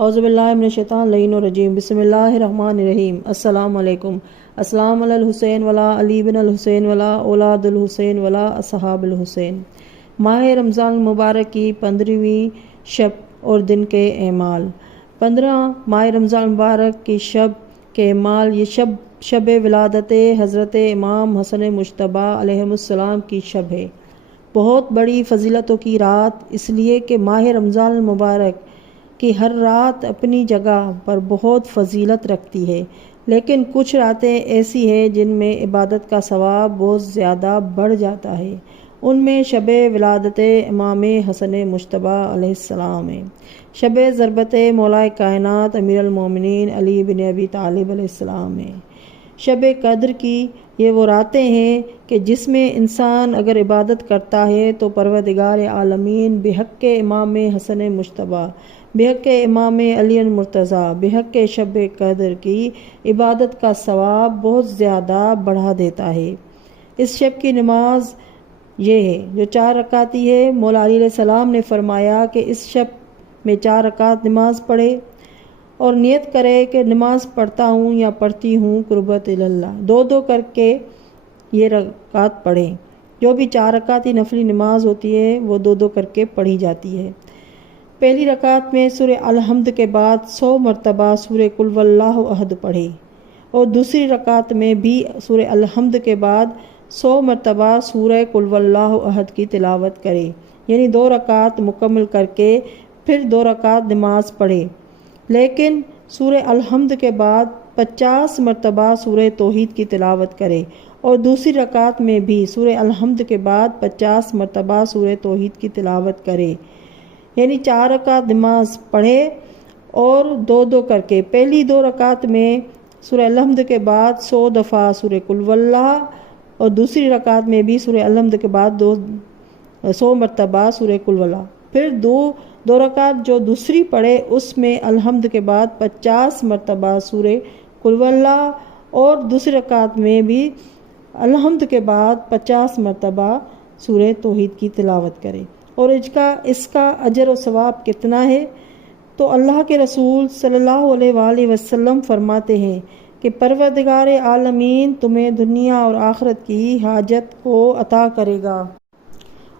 اعوذ باللہ من الشیطان اللعین الرجیم بسم اللہ الرحمن الرحیم السلام علیکم۔ السلام علی الحسین ولا علی بن الحسین ولا اولاد الحسین ولا اصحاب الحسین۔ ماہ رمضان المبارک کی 15ویں شب اور دن کے اعمال۔ 15 ماہ رمضان المبارک کی شب کے اعمال۔ یہ شب ولادت حضرت امام حسن مجتبی علیہ السلام کی شب ہے۔ بہت بڑی فضیلتوں کی رات، اس لیے کہ ماہ رمضان المبارک کی ہر رات اپنی جگہ پر بہت فضیلت رکھتی ہے، لیکن کچھ راتیں ایسی ہیں جن میں عبادت کا ثواب بہت زیادہ بڑھ جاتا ہے۔ ان میں شب ولادت امام حسن مجتبی علیہ السلام ہے، شب ضربت مولا کائنات امیر المومنین علی بن ابی طالب علیہ السلام ہے۔ شب قدر کی یہ وہ راتیں ہیں کہ جس میں انسان اگر عبادت کرتا ہے تو پروردگار عالمین بحق امام حسن مجتبی، بحق امام علی المرتضیٰ، بحق شب قدر کی عبادت کا ثواب بہت زیادہ بڑھا دیتا ہے۔ اس شب کی نماز یہ ہے جو 4 رکعتی ہے۔ مولا علی علیہ السلام نے فرمایا کہ اس شب میں 4 رکعت نماز پڑھے اور نیت کرے کہ نماز پڑھتا ہوں یا پڑھتی ہوں قربت اللہ، 2 کر کے یہ رکعت پڑھیں۔ جو بھی 4 رکعتی نفلی نماز ہوتی ہے وہ 2 کر کے پڑھی جاتی ہے۔ پہلی رکعت میں سورہ الحمد کے بعد 100 مرتبہ سورہ قل واللہ احد پڑھے اور دوسری رکعت میں بھی سورہ الحمد کے بعد 100 مرتبہ سورہ قل واللہ احد کی تلاوت کرے، یعنی 2 رکعت مکمل کر کے پھر 2 رکعت نماز پڑھے، لیکن سورہ الحمد کے بعد 50 مرتبہ سورہ توحید کی تلاوت کرے اور دوسری رکعت میں بھی سورہ الحمد کے بعد 50 مرتبہ سورہ توحید کی تلاوت کرے، یعنی 4 رکعت نماز پڑھے اور 2 کر کے۔ پہلی 2 رکعت میں سورہ الحمد کے بعد 100 دفعہ سورہ قل واللہ اور دوسری رکعت میں بھی سورہ الحمد کے بعد 100 مرتبہ سورہ قل واللہ، پھر 2 رکعت جو دوسری پڑھے اس میں الحمد کے بعد 50 مرتبہ سورہ قل واللہ اور دوسری رکعت میں بھی الحمد کے بعد 50 مرتبہ سورہ توحید کی تلاوت کرے۔ اور اس کا اجر و ثواب کتنا ہے؟ تو اللہ کے رسول صلی اللہ علیہ وآلہ وسلم فرماتے ہیں کہ پروردگار عالمین تمہیں دنیا اور آخرت کی حاجت کو عطا کرے گا،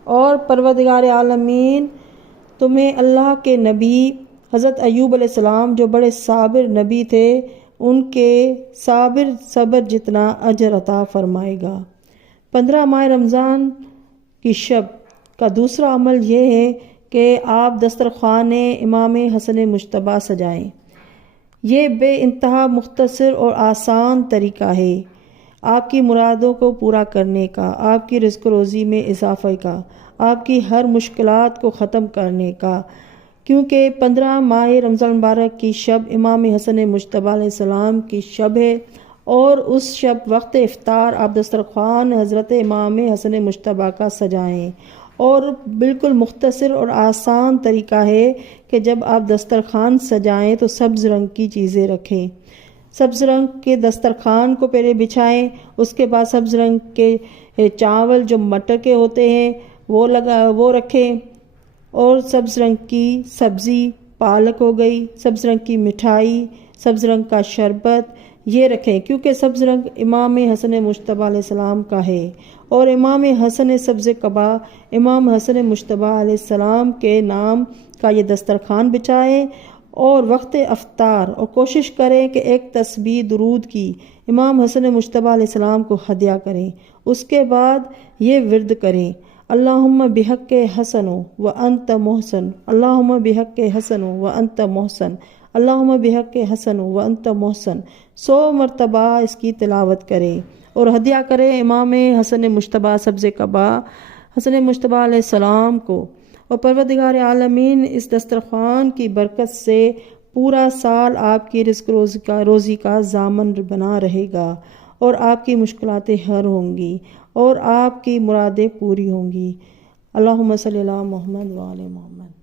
اور پروردگار عالمین تمہیں اللہ کے نبی حضرت ایوب علیہ السلام جو بڑے صابر نبی تھے ان کے صبر جتنا اجر عطا فرمائے گا۔ 15 ماہ رمضان کی شب کا دوسرا عمل یہ ہے کہ آپ دسترخوان امام حسن مجتبی سجائیں۔ یہ بے انتہا مختصر اور آسان طریقہ ہے آپ کی مرادوں کو پورا کرنے کا، آپ کی رزق و روزی میں اضافے کا، آپ کی ہر مشکلات کو ختم کرنے کا، کیونکہ 15 ماہ رمضان مبارک کی شب امام حسن مجتبی علیہ السلام کی شب ہے، اور اس شب وقت افطار آپ دسترخوان حضرت امام حسن مجتبی کا سجائیں۔ اور بالکل مختصر اور آسان طریقہ ہے کہ جب آپ دسترخوان سجائیں تو سبز رنگ کی چیزیں رکھیں، سبز رنگ کے دسترخوان کو پہلے بچھائیں، اس کے بعد سبز رنگ کے چاول جو مٹر کے ہوتے ہیں وہ رکھیں، اور سبز رنگ کی سبزی پالک ہو گئی، سبز رنگ کی مٹھائی، سبز رنگ کا شربت یہ رکھیں، کیونکہ سبز رنگ امام حسن مجتبی علیہ السلام کا ہے، اور امام حسن سبز قبا امام حسن مجتبی علیہ السلام کے نام کا یہ دسترخوان بچھائیں، اور وقت افطار اور کوشش کریں کہ ایک تسبیح درود کی امام حسن مجتبی علیہ السلام کو ہدیہ کریں۔ اس کے بعد یہ ورد کریں، اللہم بحق حسن وانت محسن، اللہم بحق حسن وانت محسن، اللہم بحق حسن وانت محسن۔ 100 مرتبہ اس کی تلاوت کریں اور ہدیہ کریں امام حسن مجتبی سبز قبا حسن مجتبی علیہ السلام کو، اور پروردگار عالمین اس دسترخوان کی برکت سے پورا سال آپ کی رزق روزی کا ضامن بنا رہے گا، اور آپ کی مشکلاتیں حل ہوں گی اور آپ کی مرادیں پوری ہوں گی۔ اللہم صلی علی محمد وآل محمد۔